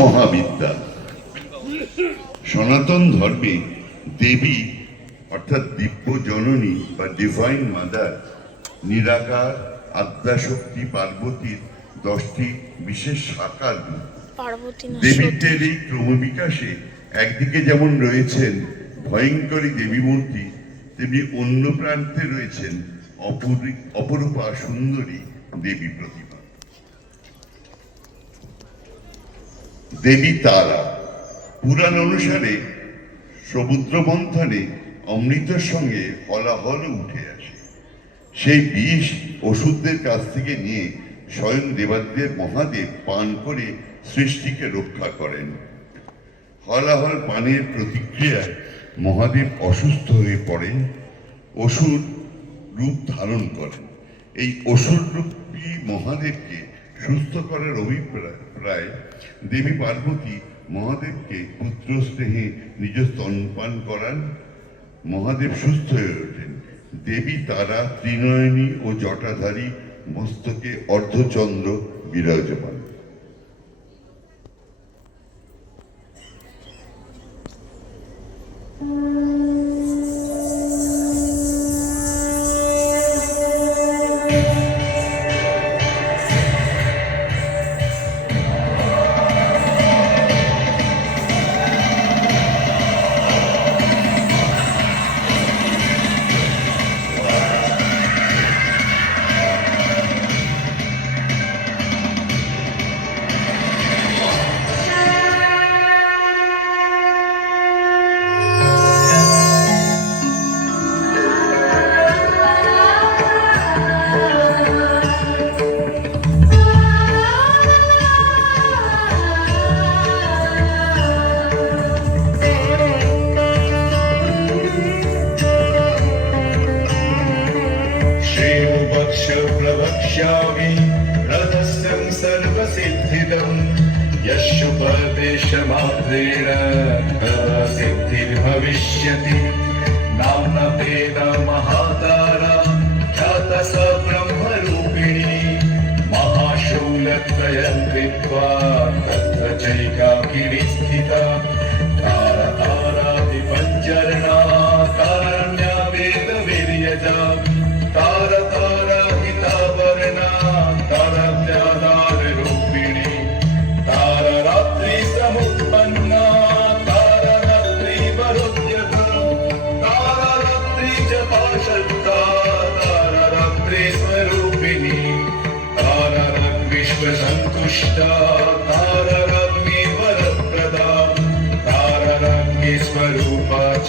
মহাবিদ্যা। সনাতন ধর্মে দেবী অর্থাৎ দিব্য জননী বা ডিভাইন মাদার, নিরাকার আদ্যাশক্তি পার্বতীর 10টি বিশেষ শাখার রূপ। দেবীত্বের এই ক্রমবিকাশে একদিকে যেমন রয়েছেন ভয়ঙ্করী দেবী মূর্তি, তেমনি অন্য প্রান্তে রয়েছেন অপরূপা সুন্দরী দেবী প্রতিমা। দেবী তারা পুরাণ অনুসারে সমুদ্র মন্থনে অমৃতের সঙ্গে হলাহল উঠে আসে। সেই বিষ অসুরদের কাছ থেকে নিয়ে স্বয়ং দেবাদেব মহাদেব পান করে সৃষ্টিকে রক্ষা করেন। হলাহল পানের প্রতিক্রিয়ায় মহাদেব অসুস্থ হয়ে পড়েন, অসুর রূপ ধারণ করেন। এই অসুর রূপী মহাদেবকে সুস্থ করার অভিপ্রায় দেবী পার্বতী মহাদেবকে পুত্র স্নেহে নিজ স্তনপান করান। মহাদেব সুস্থ হয়ে ওঠেন। দেবী তারা ত্রিনয়নী ও জটাধারী, মস্তকে অর্ধচন্দ্র বিরাজমান। प्रवक्ष्यामि रहस्यं सर्वसिद्धिदं यशुपदेशमात्रेण सिद्धिर्भविष्यति। नाम्ना वेद महातारा ख्याता स ब्रह्मरूपिणी महाशूलत्रयं कृत्वा तत्र चैकाकिनी स्थिता। तारा तारादिपञ्चरणा कारण्या वेदवीर्यजा। तारा तारा हितावरणा तारारूपिणी। तारा रात्रि समुत्पन्ना तारा रात्रि वरुद्यता। तारा रात्रि जपाशक्ता तारा रात्रि स्वरूपिणी। तारा विश्वसन्तुष्टा तारा वरप्रदा। तारा स्वरूपा च